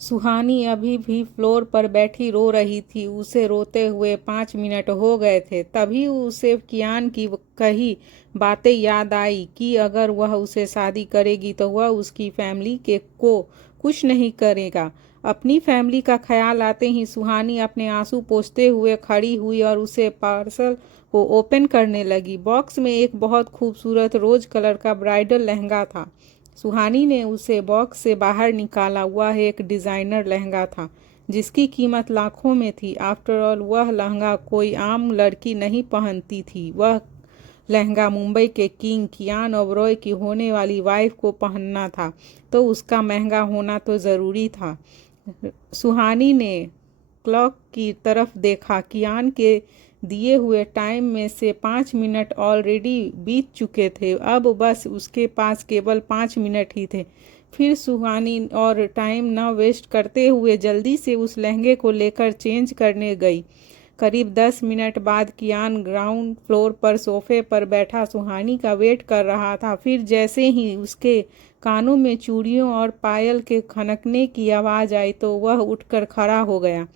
सुहानी अभी भी फ्लोर पर बैठी रो रही थी। उसे रोते हुए 5 मिनट हो गए थे। तभी उसे कियान की कही बातें याद आई कि अगर वह उसे शादी करेगी तो वह उसकी फैमिली के को कुछ नहीं करेगा। अपनी फैमिली का ख्याल आते ही सुहानी अपने आंसू पोंछते हुए खड़ी हुई और उसे पार्सल को ओपन करने लगी। बॉक्स में एक बहुत खूबसूरत रोज कलर का ब्राइडल लहंगा था। सुहानी ने उसे बॉक्स से बाहर निकाला। वह एक डिज़ाइनर लहंगा था जिसकी कीमत लाखों में थी। आफ्टर ऑल वह लहंगा कोई आम लड़की नहीं पहनती थी। वह लहंगा मुंबई के किंग कियान ओबरॉय की होने वाली वाइफ को पहनना था, तो उसका महंगा होना तो ज़रूरी था। सुहानी ने क्लॉक की तरफ देखा। कियान के दिए हुए टाइम में से 5 मिनट ऑलरेडी बीत चुके थे। अब बस उसके पास केवल 5 मिनट ही थे। फिर सुहानी और टाइम न वेस्ट करते हुए जल्दी से उस लहंगे को लेकर चेंज करने गई। करीब 10 मिनट बाद कियान ग्राउंड फ्लोर पर सोफे पर बैठा सुहानी का वेट कर रहा था। फिर जैसे ही उसके कानों में चूड़ियों और पायल के खनकने की आवाज़ आई तो वह उठकर खड़ा हो गया।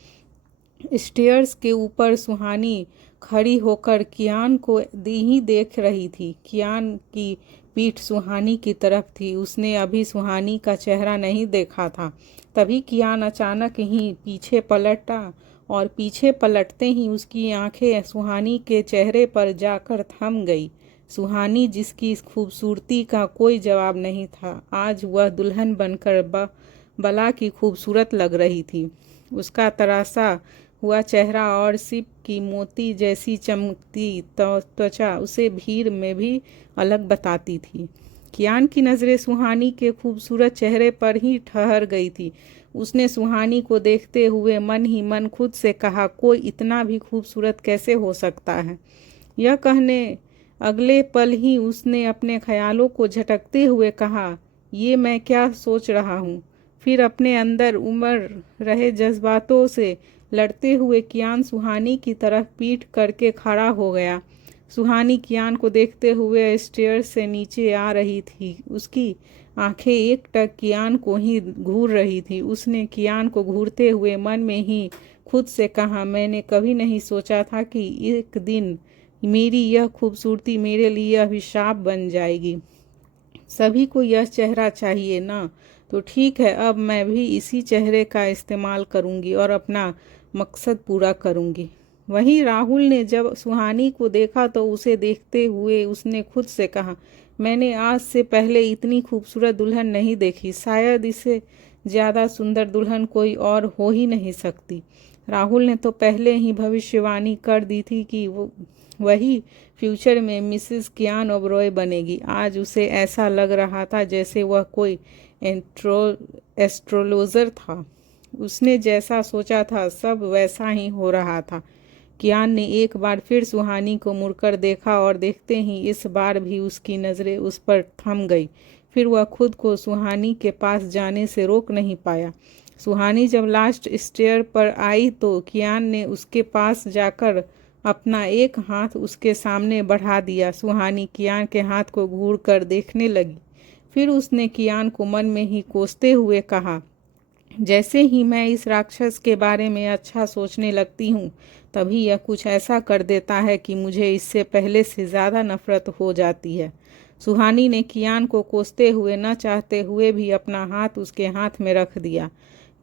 स्टेयर्स के ऊपर सुहानी खड़ी होकर कियान को ही देख रही थी। कियान की पीठ सुहानी की तरफ थी। उसने अभी सुहानी का चेहरा नहीं देखा था। तभी कियान अचानक ही पीछे पलटा और पीछे पलटते ही उसकी आंखें सुहानी के चेहरे पर जाकर थम गई। सुहानी, जिसकी खूबसूरती का कोई जवाब नहीं था, आज वह दुल्हन बनकर बला की खूबसूरत लग रही थी। उसका तरासा हुआ चेहरा और सिप की मोती जैसी चमकती त्वचा उसे भीड़ में भी अलग बताती थी। कियान की नज़रें सुहानी के खूबसूरत चेहरे पर ही ठहर गई थी। उसने सुहानी को देखते हुए मन ही मन खुद से कहा, कोई इतना भी खूबसूरत कैसे हो सकता है। यह कहने अगले पल ही उसने अपने ख्यालों को झटकते हुए कहा, ये मैं क्या सोच रहा हूँ। फिर अपने अंदर उमड़ रहे जज्बातों से लड़ते हुए कियान सुहानी की तरफ पीठ करके खड़ा हो गया। सुहानी कियान को देखते हुए स्टेयर से नीचे आ रही थी। उसकी आंखें एकटक कियान को ही घूर रही थी। उसने कियान को घूरते हुए मन में ही खुद से कहा, मैंने कभी नहीं सोचा था कि एक दिन मेरी यह खूबसूरती मेरे लिए अभिशाप बन जाएगी। सभी को यह चेहरा चाहिए ना, तो ठीक है, अब मैं भी इसी चेहरे का इस्तेमाल करूंगी और अपना मकसद पूरा करूंगी। वहीं राहुल ने जब सुहानी को देखा तो उसे देखते हुए उसने खुद से कहा, मैंने आज से पहले इतनी खूबसूरत दुल्हन नहीं देखी। शायद इसे ज़्यादा सुंदर दुल्हन कोई और हो ही नहीं सकती। राहुल ने तो पहले ही भविष्यवाणी कर दी थी कि वही फ्यूचर में मिसेस कियान ओबरॉय बनेगी। आज उसे ऐसा लग रहा था जैसे वह कोई एस्ट्रोलॉजर था। उसने जैसा सोचा था सब वैसा ही हो रहा था। कियान ने एक बार फिर सुहानी को मुड़कर देखा और देखते ही इस बार भी उसकी नज़रें उस पर थम गई। फिर वह खुद को सुहानी के पास जाने से रोक नहीं पाया। सुहानी जब लास्ट स्टेयर पर आई तो कियान ने उसके पास जाकर अपना एक हाथ उसके सामने बढ़ा दिया। सुहानी कियान के हाथ को घूर कर देखने लगी। फिर उसने कियान को मन में ही कोसते हुए कहा, जैसे ही मैं इस राक्षस के बारे में अच्छा सोचने लगती हूँ तभी यह कुछ ऐसा कर देता है कि मुझे इससे पहले से ज़्यादा नफरत हो जाती है। सुहानी ने कियान को कोसते हुए न चाहते हुए भी अपना हाथ उसके हाथ में रख दिया।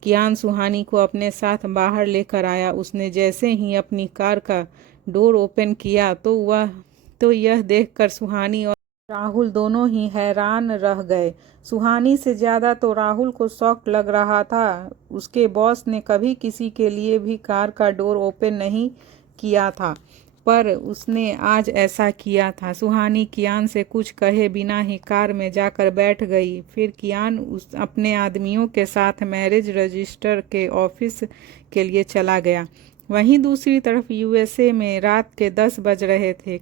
कियान सुहानी को अपने साथ बाहर लेकर आया। उसने जैसे ही अपनी कार का डोर ओपन किया तो यह देखकर सुहानी और राहुल दोनों ही हैरान रह गए। सुहानी से ज़्यादा तो राहुल को शौक लग रहा था। उसके बॉस ने कभी किसी के लिए भी कार का डोर ओपन नहीं किया था, पर उसने आज ऐसा किया था। सुहानी कियान से कुछ कहे बिना ही कार में जाकर बैठ गई। फिर कियान अपने आदमियों के साथ मैरिज रजिस्टर के ऑफिस के लिए चला गया। वहीं दूसरी तरफ यूएसए में रात के 10 बज रहे थे।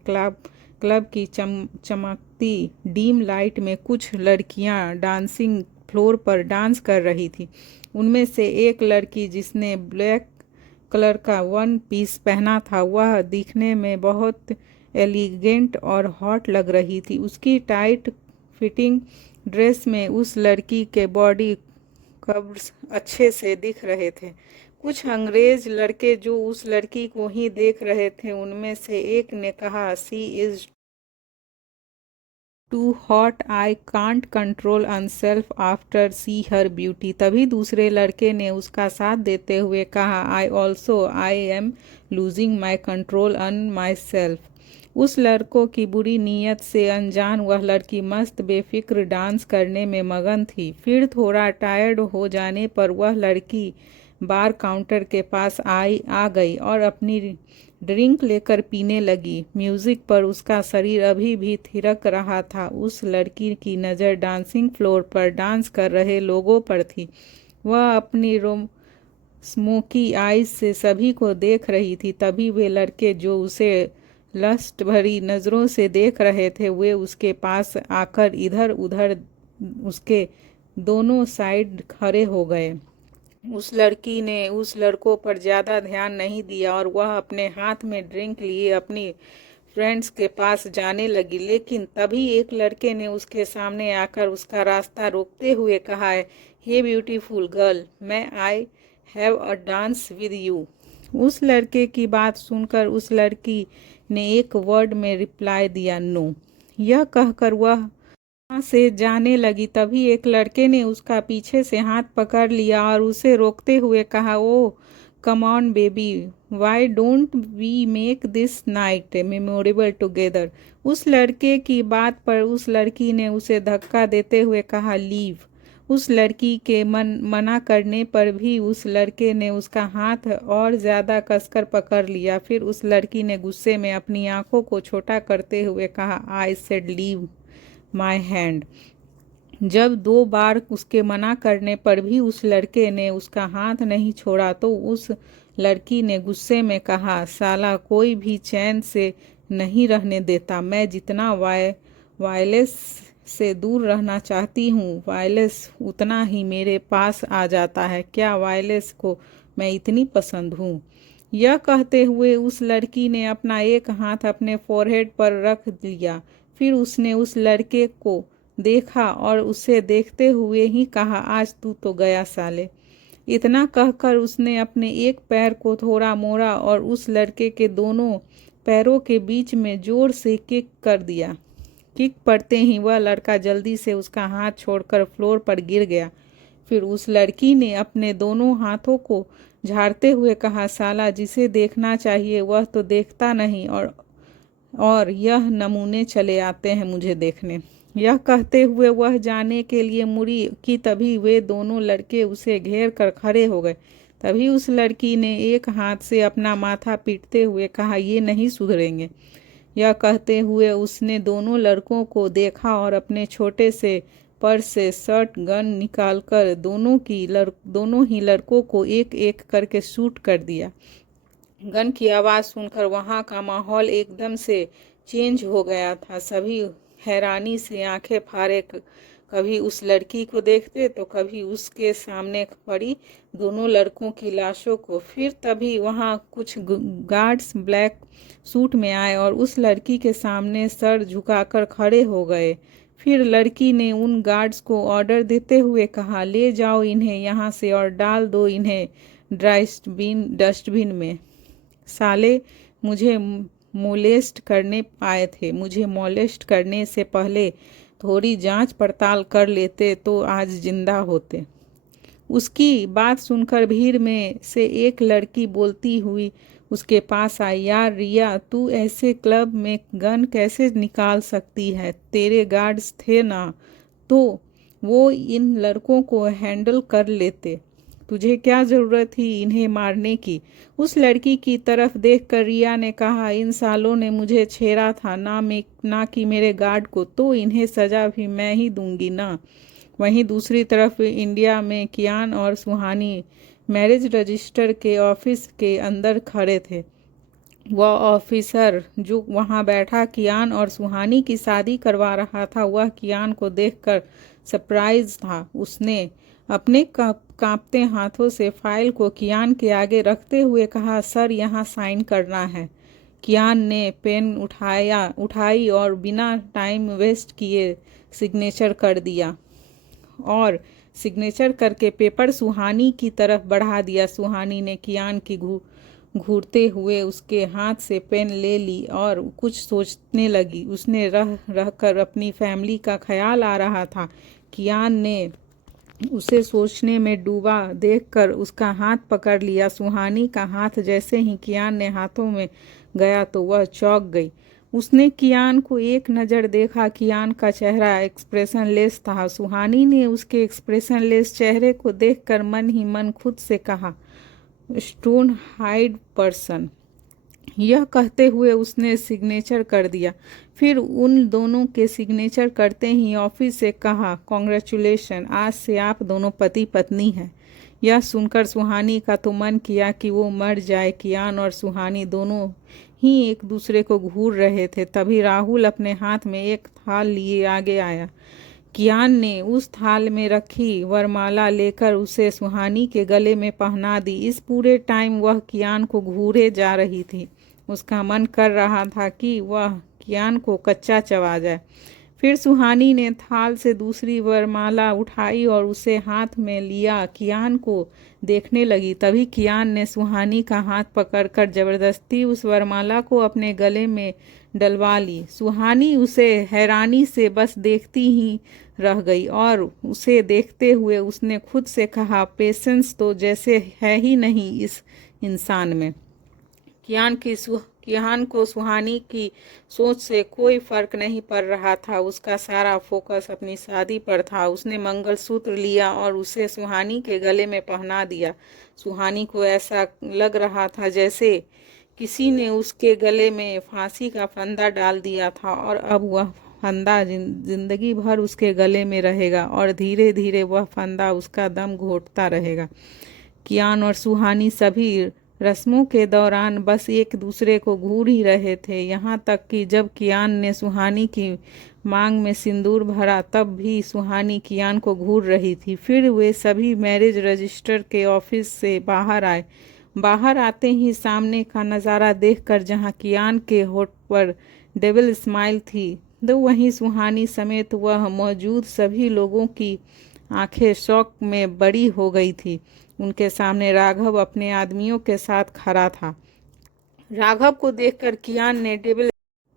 क्लब की चमकती डीम लाइट में कुछ लड़कियां डांसिंग फ्लोर पर डांस कर रही थी। उनमें से एक लड़की जिसने ब्लैक कलर का वन पीस पहना था, वह दिखने में बहुत एलिगेंट और हॉट लग रही थी। उसकी टाइट फिटिंग ड्रेस में उस लड़की के बॉडी कर्व्स अच्छे से दिख रहे थे। कुछ अंग्रेज लड़के जो उस लड़की को ही देख रहे थे, उनमें से एक ने कहा, she is too hot, I can't control on self after see her beauty. तभी दूसरे लड़के ने उसका साथ देते हुए कहा, I am losing my control on myself. उस लड़कों की बुरी नीयत से अनजान वह लड़की मस्त बेफिक्र डांस करने में मगन थी। फिर थोड़ा टायर्ड हो जाने पर वह लड़की बार काउंटर के पास आ गई और अपनी ड्रिंक लेकर पीने लगी। म्यूजिक पर उसका शरीर अभी भी थिरक रहा था। उस लड़की की नज़र डांसिंग फ्लोर पर डांस कर रहे लोगों पर थी। वह अपनी स्मोकी आईज से सभी को देख रही थी। तभी वे लड़के जो उसे लस्ट भरी नज़रों से देख रहे थे, वे उसके पास आकर इधर उधर उसके दोनों साइड खड़े हो गए। उस लड़की ने उस लड़कों पर ज़्यादा ध्यान नहीं दिया और वह अपने हाथ में ड्रिंक लिए अपनी फ्रेंड्स के पास जाने लगी। लेकिन तभी एक लड़के ने उसके सामने आकर उसका रास्ता रोकते हुए कहा, हे ब्यूटीफुल गर्ल, मैं I have a dance with you. उस लड़के की बात सुनकर उस लड़की ने एक वर्ड में रिप्लाई दिया, नो। यह कहकर वह वहाँ से जाने लगी। तभी एक लड़के ने उसका पीछे से हाथ पकड़ लिया और उसे रोकते हुए कहा, oh come on baby, why don't we make this night memorable together. उस लड़के की बात पर उस लड़की ने उसे धक्का देते हुए कहा, लीव। उस लड़की के मना करने पर भी उस लड़के ने उसका हाथ और ज़्यादा कसकर पकड़ लिया। फिर उस लड़की ने गुस्से में अपनी आंखों को छोटा करते हुए कहा, I said leave my hand. जब 2 बार उसके मना करने पर भी उस लड़के ने उसका हाथ नहीं छोड़ा तो उस लड़की ने गुस्से में कहा, साला कोई भी चैन से नहीं रहने देता। मैं जितना वायलेंस से दूर रहना चाहती हूँ, वायलेंस उतना ही मेरे पास आ जाता है। क्या वायलेंस को मैं इतनी पसंद हूँ? यह कहते हुए उस लड़की ने अपना एक हाथ अपने फोरहेड पर रख लिया। फिर उसने उस लड़के को देखा और उसे देखते हुए ही कहा, आज तू तो गया साले। इतना कहकर उसने अपने एक पैर को थोड़ा मोड़ा और उस लड़के के दोनों पैरों के बीच में जोर से किक कर दिया। किक पड़ते ही वह लड़का जल्दी से उसका हाथ छोड़कर फ्लोर पर गिर गया। फिर उस लड़की ने अपने दोनों हाथों को झाड़ते हुए कहा, साला जिसे देखना चाहिए वह तो देखता नहीं और यह नमूने चले आते हैं मुझे देखने। यह कहते हुए वह जाने के लिए मुड़ी कि तभी वे दोनों लड़के उसे घेर कर खड़े हो गए। तभी उस लड़की ने एक हाथ से अपना माथा पीटते हुए कहा, ये नहीं सुधरेंगे। यह कहते हुए उसने दोनों लड़कों को देखा और अपने छोटे से पर्स से शर्ट गन निकालकर दोनों ही लड़कों को एक एक करके शूट कर दिया। गन की आवाज़ सुनकर वहाँ का माहौल एकदम से चेंज हो गया था। सभी हैरानी से आंखें फाड़े कभी उस लड़की को देखते तो कभी उसके सामने पड़ी दोनों लड़कों की लाशों को। फिर तभी वहाँ कुछ गार्ड्स ब्लैक सूट में आए और उस लड़की के सामने सर झुकाकर खड़े हो गए। फिर लड़की ने उन गार्ड्स को ऑर्डर देते हुए कहा, ले जाओ इन्हें यहाँ से और डाल दो इन्हें डस्टबिन में। साले मुझे मोलेस्ट करने आए थे। मुझे मोलेस्ट करने से पहले थोड़ी जांच पड़ताल कर लेते तो आज जिंदा होते। उसकी बात सुनकर भीड़ में से एक लड़की बोलती हुई उसके पास आई, यार रिया, तू ऐसे क्लब में गन कैसे निकाल सकती है? तेरे गार्ड्स थे ना, तो वो इन लड़कों को हैंडल कर लेते। तुझे क्या ज़रूरत थी इन्हें मारने की? उस लड़की की तरफ देखकर रिया ने कहा, इन सालों ने मुझे छेड़ा था ना कि मेरे गार्ड को, तो इन्हें सज़ा भी मैं ही दूंगी ना। वहीं दूसरी तरफ इंडिया में कियान और सुहानी मैरिज रजिस्टर के ऑफिस के अंदर खड़े थे। वह ऑफिसर जो वहां बैठा कियान और सुहानी की शादी करवा रहा था, वह कियान को देखकर सरप्राइज था। उसने अपने कांपते हाथों से फाइल को कियान के आगे रखते हुए कहा, सर यहाँ साइन करना है। कियान ने पेन उठाई और बिना टाइम वेस्ट किए सिग्नेचर कर दिया और सिग्नेचर करके पेपर सुहानी की तरफ बढ़ा दिया। सुहानी ने कियान की घूरते हुए उसके हाथ से पेन ले ली और कुछ सोचने लगी। उसने रह रहकर अपनी फैमिली का ख्याल आ रहा था। कियान ने उसे सोचने में डूबा देखकर उसका हाथ पकड़ लिया। सुहानी का हाथ जैसे ही कियान ने हाथों में गया तो वह चौंक गई। उसने कियान को एक नज़र देखा। कियान का चेहरा एक्सप्रेशन लेस था। सुहानी ने उसके एक्सप्रेशन लेस चेहरे को देखकर मन ही मन खुद से कहा, स्टोन हाइड पर्सन। यह कहते हुए उसने सिग्नेचर कर दिया। फिर उन दोनों के सिग्नेचर करते ही ऑफिस से कहा, कॉन्ग्रेचुलेशन, आज से आप दोनों पति पत्नी हैं। यह सुनकर सुहानी का तो मन किया कि वो मर जाए। कियान और सुहानी दोनों ही एक दूसरे को घूर रहे थे। तभी राहुल अपने हाथ में एक थाल लिए आगे आया। कियान ने उस थाल में रखी वरमाला लेकर उसे सुहानी के गले में पहना दी। इस पूरे टाइम वह कियान को घूरे जा रही थी। उसका मन कर रहा था कि वह कियान को कच्चा चबा जाए। फिर सुहानी ने थाल से दूसरी वरमाला उठाई और उसे हाथ में लिया। कियान को देखने लगी। तभी कियान ने सुहानी का हाथ पकड़कर जबरदस्ती उस वरमाला को अपने गले में डलवा ली। सुहानी उसे हैरानी से बस देखती ही रह गई और उसे देखते हुए उसने खुद से कहा, पेशेंस तो जैसे है ही नहीं इस इंसान में। कियान को सुहानी की सोच से कोई फर्क नहीं पड़ रहा था। उसका सारा फोकस अपनी शादी पर था। उसने मंगलसूत्र लिया और उसे सुहानी के गले में पहना दिया। सुहानी को ऐसा लग रहा था जैसे किसी ने उसके गले में फांसी का फंदा डाल दिया था और अब वह फंदा जिंदगी भर उसके गले में रहेगा और धीरे धीरे वह फंदा उसका दम घोटता रहेगा। कियान और सुहानी सभी रस्मों के दौरान बस एक दूसरे को घूर ही रहे थे। यहाँ तक कि जब कियान ने सुहानी की मांग में सिंदूर भरा तब भी सुहानी कियान को घूर रही थी। फिर वे सभी मैरिज रजिस्टर के ऑफिस से बाहर आए। बाहर आते ही सामने का नज़ारा देखकर जहाँ कियान के होठ पर डेविल स्माइल थी, तो वहीं सुहानी समेत वह मौजूद सभी लोगों की आंखें शौक में बड़ी हो गई थी। उनके सामने राघव अपने आदमियों के साथ खड़ा था। राघव को देखकर कियान ने डेविल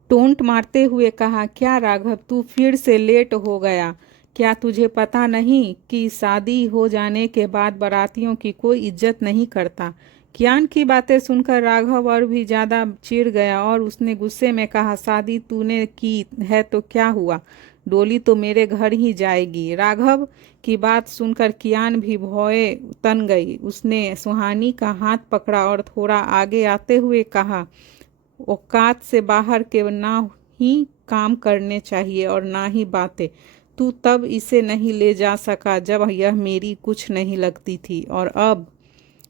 टोंट मारते हुए कहा, क्या राघव, तू फिर से लेट हो गया? क्या तुझे पता नहीं कि शादी हो जाने के बाद बारातियों की कोई इज्जत नहीं करता? कियान की बातें सुनकर राघव और भी ज़्यादा चिढ़ गया और उसने गुस्से में कहा, शादी तूने की है तो क्या हुआ? डोली तो मेरे घर ही जाएगी। राघव की बात सुनकर कियान भी भौए तन गई। उसने सुहानी का हाथ पकड़ा और थोड़ा आगे आते हुए कहा, औकात से बाहर के ना ही काम करने चाहिए और ना ही बातें। तू तब इसे नहीं ले जा सका जब यह मेरी कुछ नहीं लगती थी और अब।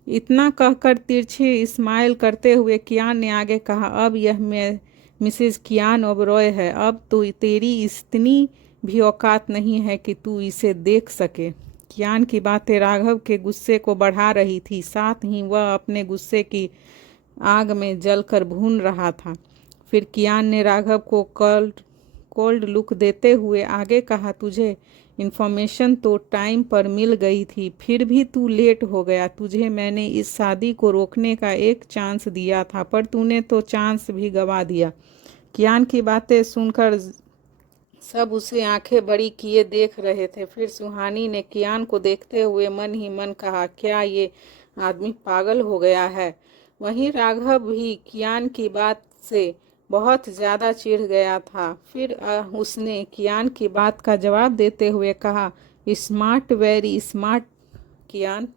इतना कहकर तिरछी स्माइल करते हुए कियान ने आगे कहा, अब यह मैं मिसेज कियान ओबरॉय है। अब तो तेरी इतनी भी औकात नहीं है कि तू इसे देख सके। कियान की बातें राघव के गुस्से को बढ़ा रही थी, साथ ही वह अपने गुस्से की आग में जलकर भून रहा था। फिर कियान ने राघव को कोल्ड लुक देते हुए आगे कहा, तुझे इन्फॉर्मेशन तो टाइम पर मिल गई थी, फिर भी तू लेट हो गया। तुझे मैंने इस शादी को रोकने का एक चांस दिया था, पर तूने तो चांस भी गंवा दिया। कियान की बातें सुनकर सब उसे आंखें बड़ी किए देख रहे थे। फिर सुहानी ने कियान को देखते हुए मन ही मन कहा, क्या ये आदमी पागल हो गया है? वहीं राघव भी कियान की बात से बहुत ज़्यादा चिढ़ गया था। फिर उसने कियान की बात का जवाब देते हुए कहा, स्मार्ट, वेरी स्मार्ट कियान।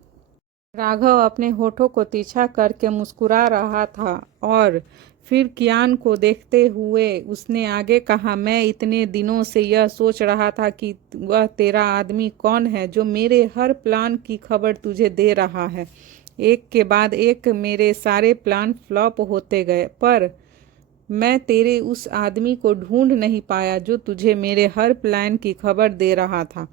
राघव अपने होठों को तीखा करके मुस्कुरा रहा था और फिर कियान को देखते हुए उसने आगे कहा, मैं इतने दिनों से यह सोच रहा था कि वह तेरा आदमी कौन है जो मेरे हर प्लान की खबर तुझे दे रहा है। एक के बाद एक मेरे सारे प्लान फ्लॉप होते गए, पर मैं तेरे उस आदमी को ढूंढ नहीं पाया जो तुझे मेरे हर प्लान की खबर दे रहा था।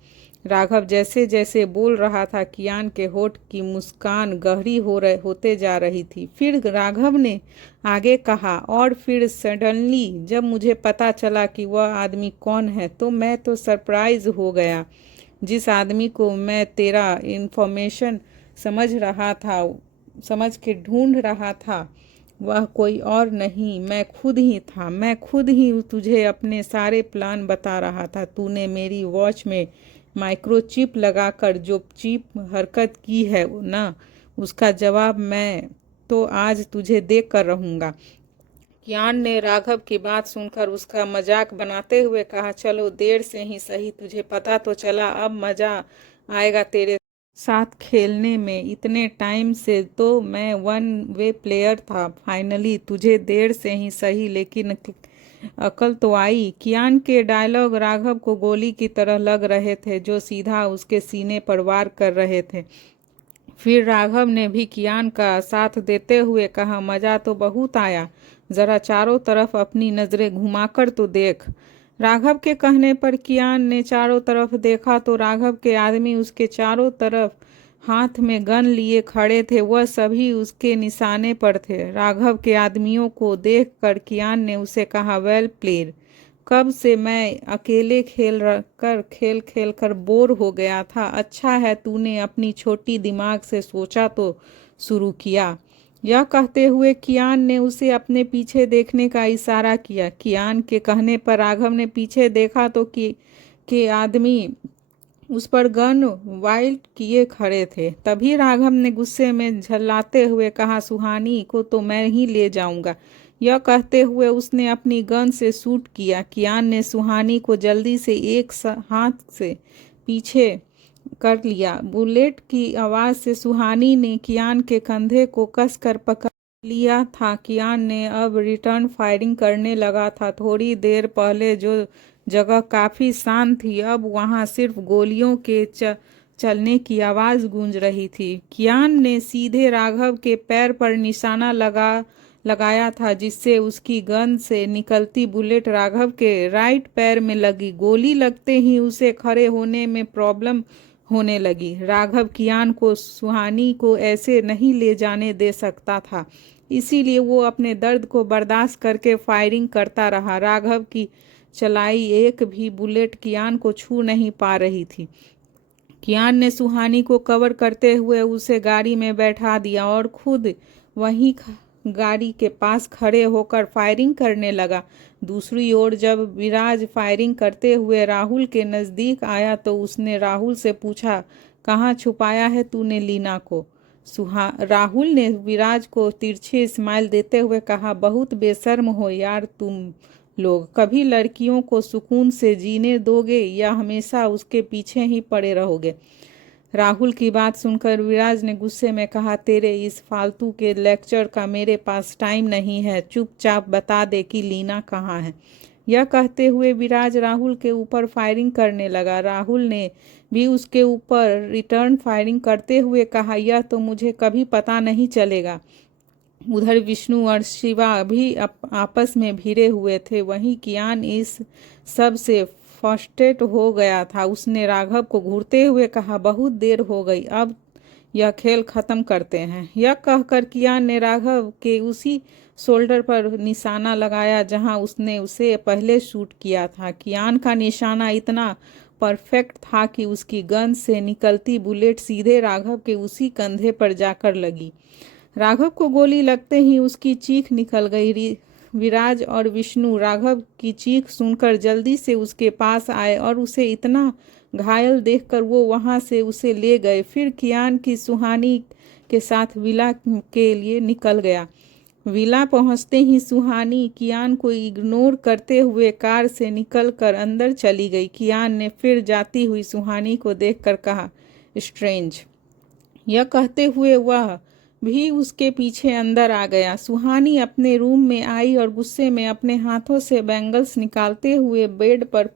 राघव जैसे जैसे बोल रहा था, कियान के होठ की मुस्कान गहरी होते जा रही थी। फिर राघव ने आगे कहा, और फिर सडनली जब मुझे पता चला कि वह आदमी कौन है तो मैं तो सरप्राइज हो गया। जिस आदमी को मैं तेरा इन्फॉर्मेशन समझ के ढूंढ रहा था वह कोई और नहीं मैं खुद ही था। मैं खुद ही तुझे अपने सारे प्लान बता रहा था। तूने मेरी वॉच में माइक्रोचिप लगाकर जो चीप हरकत की है ना, उसका जवाब मैं तो आज तुझे देख कर रहूँगा। कियान ने राघव की बात सुनकर उसका मजाक बनाते हुए कहा, चलो देर से ही सही, तुझे पता तो चला, अब मजा आएगा तेरे साथ खेलने में। इतने टाइम से तो मैं वन वे प्लेयर था, फाइनली तुझे देर से ही सही लेकिन अकल तो आई। कियान के डायलॉग राघव को गोली की तरह लग रहे थे जो सीधा उसके सीने पर वार कर रहे थे। फिर राघव ने भी कियान का साथ देते हुए कहा, मजा तो बहुत आया, जरा चारों तरफ अपनी नजरें घुमाकर तो देख। राघव के कहने पर कियान ने चारों तरफ देखा तो राघव के आदमी उसके चारों तरफ हाथ में गन लिए खड़े थे। वह सभी उसके निशाने पर थे। राघव के आदमियों को देखकर कियान ने उसे कहा, वेल प्लेड, कब से मैं अकेले खेल कर बोर हो गया था। अच्छा है तूने अपनी छोटी दिमाग से सोचा तो शुरू किया। यह कहते हुए कियान ने उसे अपने पीछे देखने का इशारा किया। कियान के कहने पर राघव ने पीछे देखा तो के आदमी उस पर गन वाइल्ड किए खड़े थे। तभी राघव ने गुस्से में झल्लाते हुए कहा, सुहानी को तो मैं ही ले जाऊंगा। यह कहते हुए उसने अपनी गन से शूट किया। कियान ने सुहानी को जल्दी से एक हाथ से पीछे कर लिया। बुलेट की आवाज़ से सुहानी ने कियान के कंधे को कसकर पकड़ लिया था। कियान ने अब रिटर्न फायरिंग करने लगा था। थोड़ी देर पहले जो जगह काफ़ी शांत थी अब वहाँ सिर्फ गोलियों के चलने की आवाज़ गूंज रही थी। कियान ने सीधे राघव के पैर पर निशाना लगाया था जिससे उसकी गन से निकलती बुलेट राघव के राइट पैर में लगी। गोली लगते ही उसे खड़े होने में प्रॉब्लम होने लगी। राघव कियान को सुहानी को ऐसे नहीं ले जाने दे सकता था, इसीलिए वो अपने दर्द को बर्दाश्त करके फायरिंग करता रहा। राघव की चलाई एक भी बुलेट कियान को छू नहीं पा रही थी। कियान ने सुहानी को कवर करते हुए उसे गाड़ी में बैठा दिया और खुद वहीं गाड़ी के पास खड़े होकर फायरिंग करने लगा। दूसरी ओर जब विराज फायरिंग करते हुए राहुल के नज़दीक आया तो उसने राहुल से पूछा, कहाँ छुपाया है तूने लीना को? राहुल ने विराज को तिरछी स्माइल देते हुए कहा, बहुत बेशर्म हो यार तुम लोग, कभी लड़कियों को सुकून से जीने दोगे या हमेशा उसके पीछे ही पड़े रहोगे? राहुल की बात सुनकर विराज ने गुस्से में कहा, तेरे इस फालतू के लेक्चर का मेरे पास टाइम नहीं है, चुपचाप बता दे कि लीना कहाँ है। यह कहते हुए विराज राहुल के ऊपर फायरिंग करने लगा। राहुल ने भी उसके ऊपर रिटर्न फायरिंग करते हुए कहा, यह तो मुझे कभी पता नहीं चलेगा। उधर विष्णु और शिवा भी आपस में भिड़े हुए थे। वहीं कियान इस सब से फ्रस्ट्रेट हो गया था। उसने राघव को घूरते हुए कहा, बहुत देर हो गई, अब यह खेल खत्म करते हैं। यह कहकर कियान ने राघव के उसी शोल्डर पर निशाना लगाया जहां उसने उसे पहले शूट किया था। कियान का निशाना इतना परफेक्ट था कि उसकी गन से निकलती बुलेट सीधे राघव के उसी कंधे पर जाकर लगी। राघव को गोली लगते ही उसकी चीख निकल गई। विराज और विष्णु राघव की चीख सुनकर जल्दी से उसके पास आए और उसे इतना घायल देखकर वो वहां से उसे ले गए। फिर कियान की सुहानी के साथ विला के लिए निकल गया। विला पहुंचते ही सुहानी कियान को इग्नोर करते हुए कार से निकलकर अंदर चली गई। कियान ने फिर जाती हुई सुहानी को देखकर कहा, स्ट्रेंज। यह कहते हुए वह भी उसके पीछे अंदर आ गया। सुहानी अपने रूम में आई और गुस्से में अपने हाथों से बैंगल्स निकालते हुए बेड पर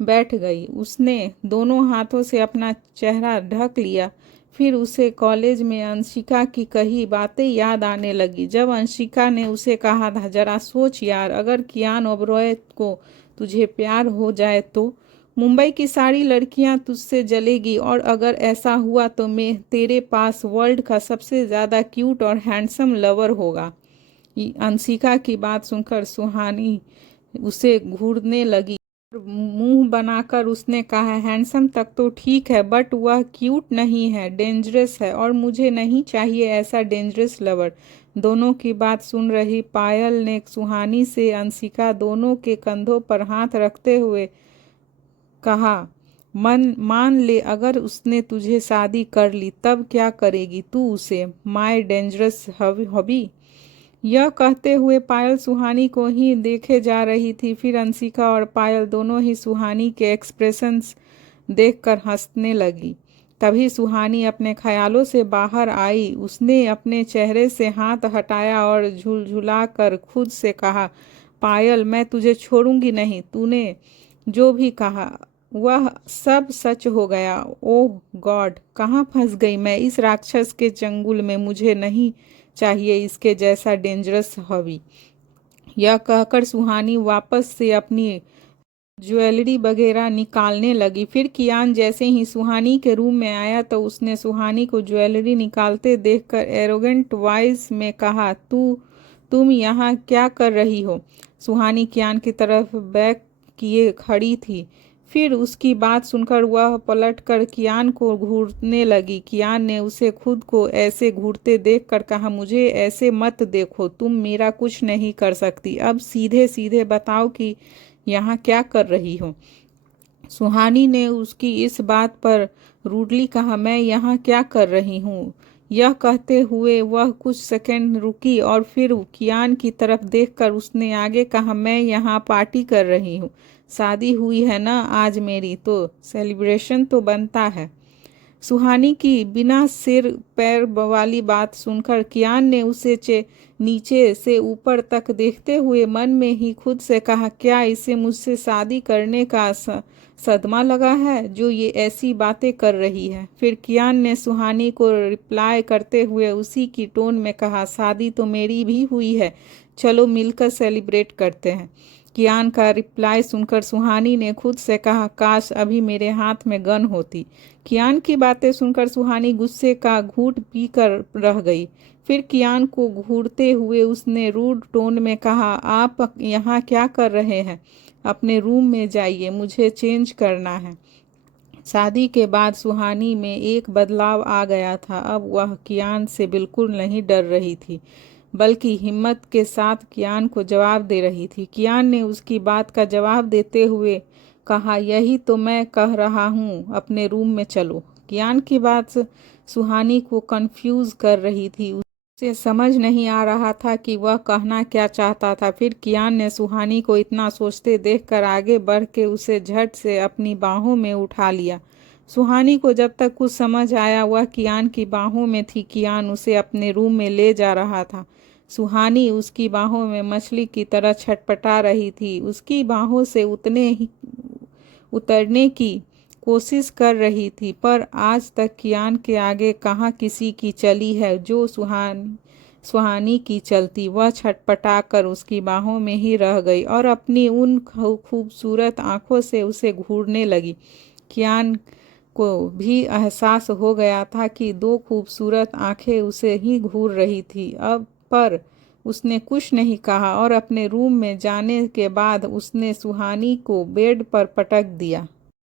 बैठ गई। उसने दोनों हाथों से अपना चेहरा ढक लिया। फिर उसे कॉलेज में अंशिका की कही बातें याद आने लगी। जब अंशिका ने उसे कहा था, जरा सोच यार, अगर कियान ओबरॉय को तुझे प्यार हो जाए तो मुंबई की सारी लड़कियां तुझसे जलेगी, और अगर ऐसा हुआ तो मैं तेरे पास वर्ल्ड का सबसे ज़्यादा क्यूट और हैंडसम लवर होगा। अंशिका की बात सुनकर सुहानी उसे घूरने लगी। मुंह बनाकर उसने कहा, हैंडसम तक तो ठीक है बट वह क्यूट नहीं है, डेंजरस है, और मुझे नहीं चाहिए ऐसा डेंजरस लवर। दोनों की बात सुन रही पायल ने सुहानी से अंशिका दोनों के कंधों पर हाथ रखते हुए कहा, मन मान ले अगर उसने तुझे शादी कर ली तब क्या करेगी तू उसे, माय डेंजरस हॉबी। यह कहते हुए पायल सुहानी को ही देखे जा रही थी। फिर अंशिका और पायल दोनों ही सुहानी के एक्सप्रेशंस देखकर हंसने लगी। तभी सुहानी अपने ख्यालों से बाहर आई। उसने अपने चेहरे से हाथ हटाया और झुलझुला कर खुद से कहा, पायल मैं तुझे छोड़ूंगी नहीं। तूने जो भी कहा वह सब सच हो गया। ओह गॉड, कहाँ फंस गई मैं इस राक्षस के चंगुल में। मुझे नहीं चाहिए इसके जैसा डेंजरस हॉबी। यह कहकर सुहानी वापस से अपनी ज्वेलरी वगैरह निकालने लगी। फिर कियान जैसे ही सुहानी के रूम में आया तो उसने सुहानी को ज्वेलरी निकालते देखकर एरोगेंट वॉइस में कहा, तुम यहाँ क्या कर रही हो। सुहानी कियान की तरफ बैक किए खड़ी थी। फिर उसकी बात सुनकर वह पलटकर कियान को घूरने लगी। कियान ने उसे खुद को ऐसे घूरते देखकर कहा, मुझे ऐसे मत देखो, तुम मेरा कुछ नहीं कर सकती। अब सीधे सीधे बताओ कि यहाँ क्या कर रही हो। सुहानी ने उसकी इस बात पर रूडली कहा, मैं यहाँ क्या कर रही हूँ। यह कहते हुए वह कुछ सेकंड रुकी और फिर कियान की तरफ देखकर उसने आगे कहा, मैं यहाँ पार्टी कर रही हूँ। शादी हुई है ना आज मेरी, तो सेलिब्रेशन तो बनता है। सुहानी की बिना सिर पैर वाली बात सुनकर कियान ने उसे नीचे से ऊपर तक देखते हुए मन में ही खुद से कहा, क्या इसे मुझसे शादी करने का सदमा लगा है जो ये ऐसी बातें कर रही है। फिर कियान ने सुहानी को रिप्लाई करते हुए उसी की टोन में कहा, शादी तो मेरी भी हुई है, चलो मिलकर सेलिब्रेट करते हैं। कियान का रिप्लाई सुनकर सुहानी ने खुद से कहा, काश अभी मेरे हाथ में गन होती। कियान की बातें सुनकर सुहानी गुस्से का घूंट पीकर रह गई। फिर कियान को घूरते हुए उसने रूड टोन में कहा, आप यहाँ क्या कर रहे हैं, अपने रूम में जाइए, मुझे चेंज करना है। शादी के बाद सुहानी में एक बदलाव आ गया था। अब वह कियान से बिल्कुल नहीं डर रही थी, बल्कि हिम्मत के साथ कियान को जवाब दे रही थी। कियान ने उसकी बात का जवाब देते हुए कहा, यही तो मैं कह रहा हूँ, अपने रूम में चलो। कियान की बात सुहानी को कंफ्यूज कर रही थी। उसे समझ नहीं आ रहा था कि वह कहना क्या चाहता था। फिर कियान ने सुहानी को इतना सोचते देखकर आगे बढ़ के उसे झट से अपनी बाहों में उठा लिया। सुहानी को जब तक कुछ समझ आया वह कियान की बाहों में थी। कियान उसे अपने रूम में ले जा रहा था। सुहानी उसकी बाहों में मछली की तरह छटपटा रही थी। उसकी बाहों से उतरने की कोशिश कर रही थी, पर आज तक कियान के आगे कहाँ किसी की चली है जो सुहानी की चलती। वह छटपटा कर उसकी बाहों में ही रह गई और अपनी उन खूबसूरत आंखों से उसे घूरने लगी। कियान को भी एहसास हो गया था कि दो खूबसूरत आंखें उसे ही घूर रही थी। अब पर उसने कुछ नहीं कहा और अपने रूम में जाने के बाद उसने सुहानी को बेड पर पटक दिया।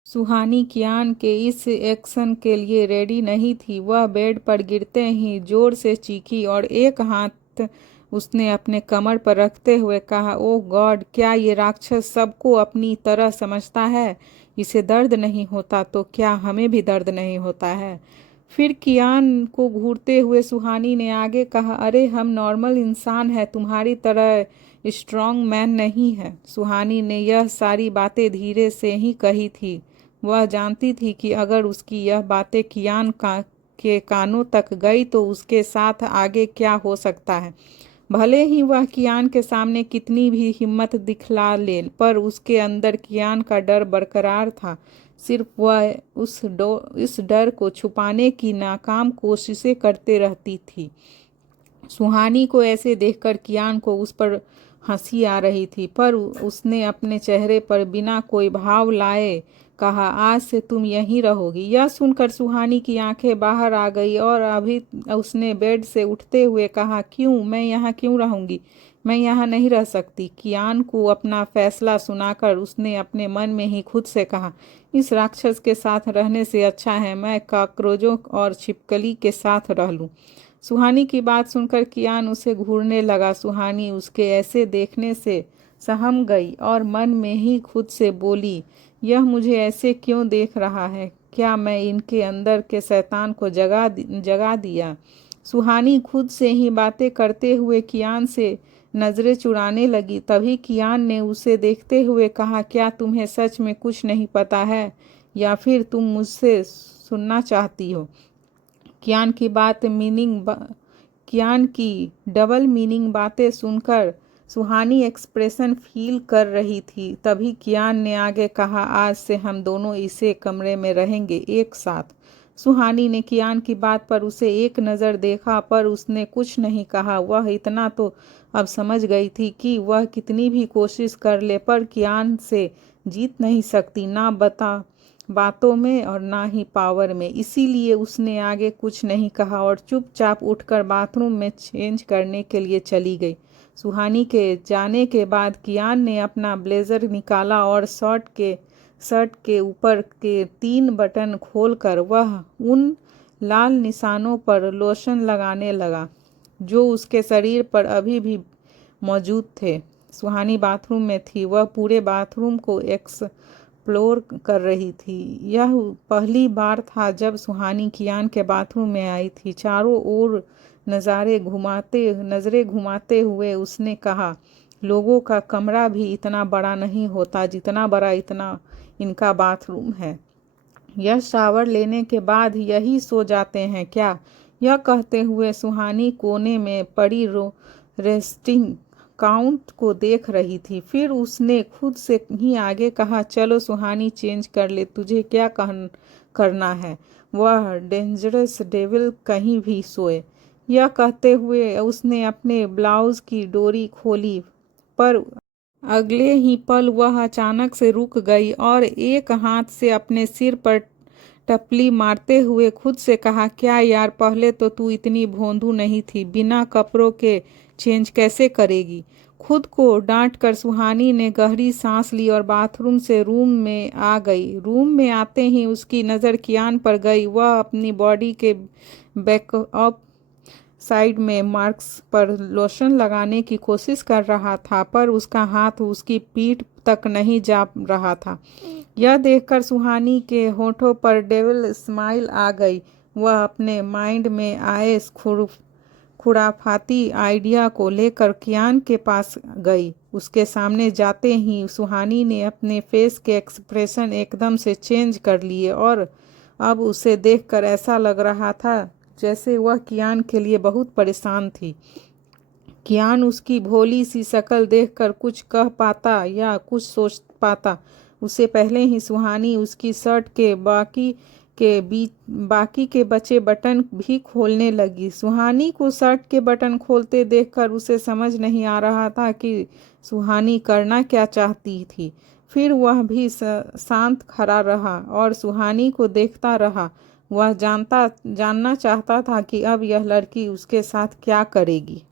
सुहानी कियान के इस एक्शन के लिए रेडी नहीं थी। वह बेड पर गिरते ही जोर से चीखी और एक हाथ उसने अपने कमर पर रखते हुए कहा, ओह गॉड, क्या ये राक्षस सबको अपनी तरह समझता है। इसे दर्द नहीं होता तो क्या हमें भी दर्द नहीं होता है। फिर कियान को घूरते हुए सुहानी ने आगे कहा, अरे हम नॉर्मल इंसान हैं, तुम्हारी तरह स्ट्रॉन्ग मैन नहीं है। सुहानी ने यह सारी बातें धीरे से ही कही थी। वह जानती थी कि अगर उसकी यह बातें कियान के कानों तक गई तो उसके साथ आगे क्या हो सकता है। भले ही वह कियान के सामने कितनी भी हिम्मत दिखला ले, पर उसके अंदर कियान का डर बरकरार था। सिर्फ वह इस डर को छुपाने की नाकाम कोशिशें करते रहती थी। सुहानी को ऐसे देखकर कियान को उस पर हंसी आ रही थी, पर उसने अपने चेहरे पर बिना कोई भाव लाए कहा, आज से तुम यहीं रहोगी। यह सुनकर सुहानी की आंखें बाहर आ गई और अभी उसने बेड से उठते हुए कहा, क्यों, मैं यहाँ क्यों रहूंगी। मैं यहाँ नहीं रह सकती। कियान को अपना फैसला सुनाकर उसने अपने मन में ही खुद से कहा, इस राक्षस के साथ रहने से अच्छा है मैं कॉकरोचों और छिपकली के साथ रह लूं। सुहानी की बात सुनकर कियान उसे घूरने लगा। सुहानी उसके ऐसे देखने से सहम गई और मन में ही खुद से बोली, यह मुझे ऐसे क्यों देख रहा है? क्या मैं इनके अंदर के शैतान को जगा दिया? सुहानी खुद से ही बातें करते हुए कियान से नजरें चुराने लगी। तभी कियान ने उसे देखते हुए कहा, क्या तुम्हें सच में कुछ नहीं पता है या फिर तुम मुझसे सुनना चाहती हो? कियान की डबल मीनिंग बातें सुनकर सुहानी एक्सप्रेशन फील कर रही थी। तभी कियान ने आगे कहा, आज से हम दोनों इसे कमरे में रहेंगे एक साथ। सुहानी ने कियान की बात पर उसे एक नज़र देखा पर उसने कुछ नहीं कहा। वह इतना तो अब समझ गई थी कि वह कितनी भी कोशिश कर ले पर कियान से जीत नहीं सकती, ना बातों में और ना ही पावर में। इसीलिए उसने आगे कुछ नहीं कहा और चुपचाप उठकर बाथरूम में चेंज करने के लिए चली गई। सुहानी के जाने के बाद कियान ने अपना ब्लेजर निकाला और शर्ट के ऊपर के 3 बटन खोलकर वह उन लाल निशानों पर लोशन लगाने लगा जो उसके शरीर पर अभी भी मौजूद थे। सुहानी बाथरूम में थी। वह पूरे बाथरूम को एक्सप्लोर कर रही थी। यह पहली बार था जब सुहानी कियान के बाथरूम में आई थी। चारों ओर नजरें घुमाते हुए उसने कहा, लोगों का कमरा भी इतना बड़ा नहीं होता जितना बड़ा इनका बाथरूम है। यह शावर लेने के बाद यही सो जाते हैं क्या? यह कहते हुए सुहानी कोने में पड़ी रेस्टिंग काउंट को देख रही थी। फिर उसने खुद से ही आगे कहा, चलो सुहानी चेंज कर ले, तुझे क्या करना है? वह डेंजरस डेविल कहीं भी सोए। यह कहते हुए उसने अपने ब्लाउज की डोरी खोली पर अगले ही पल वह अचानक से रुक गई और एक हाथ से अपने सिर पर टपली मारते हुए खुद से कहा, क्या यार, पहले तो तू इतनी भोंदू नहीं थी, बिना कपड़ों के चेंज कैसे करेगी? खुद को डांट कर सुहानी ने गहरी सांस ली और बाथरूम से रूम में आ गई। रूम में आते ही उसकी नज़र कियान पर गई। वह अपनी बॉडी के बैकअप साइड में मार्क्स पर लोशन लगाने की कोशिश कर रहा था पर उसका हाथ उसकी पीठ तक नहीं जा रहा था। यह देखकर सुहानी के होठों पर डेविल स्माइल आ गई। वह अपने माइंड में आए खुराफाती आइडिया को लेकर कियान के पास गई। उसके सामने जाते ही सुहानी ने अपने फेस के एक्सप्रेशन एकदम से चेंज कर लिए और अब उसे देखकर ऐसा लग रहा था जैसे वह कियान के लिए बहुत परेशान थी। कियान उसकी भोली सी शक्ल देखकर कुछ कह पाता या कुछ सोच पाता उससे पहले ही सुहानी उसकी शर्ट के बाकी के बचे बटन भी खोलने लगी। सुहानी को शर्ट के बटन खोलते देखकर उसे समझ नहीं आ रहा था कि सुहानी करना क्या चाहती थी। फिर वह भी शांत खड़ा रहा और सुहानी को देखता रहा। वह जानना चाहता था कि अब यह लड़की उसके साथ क्या करेगी।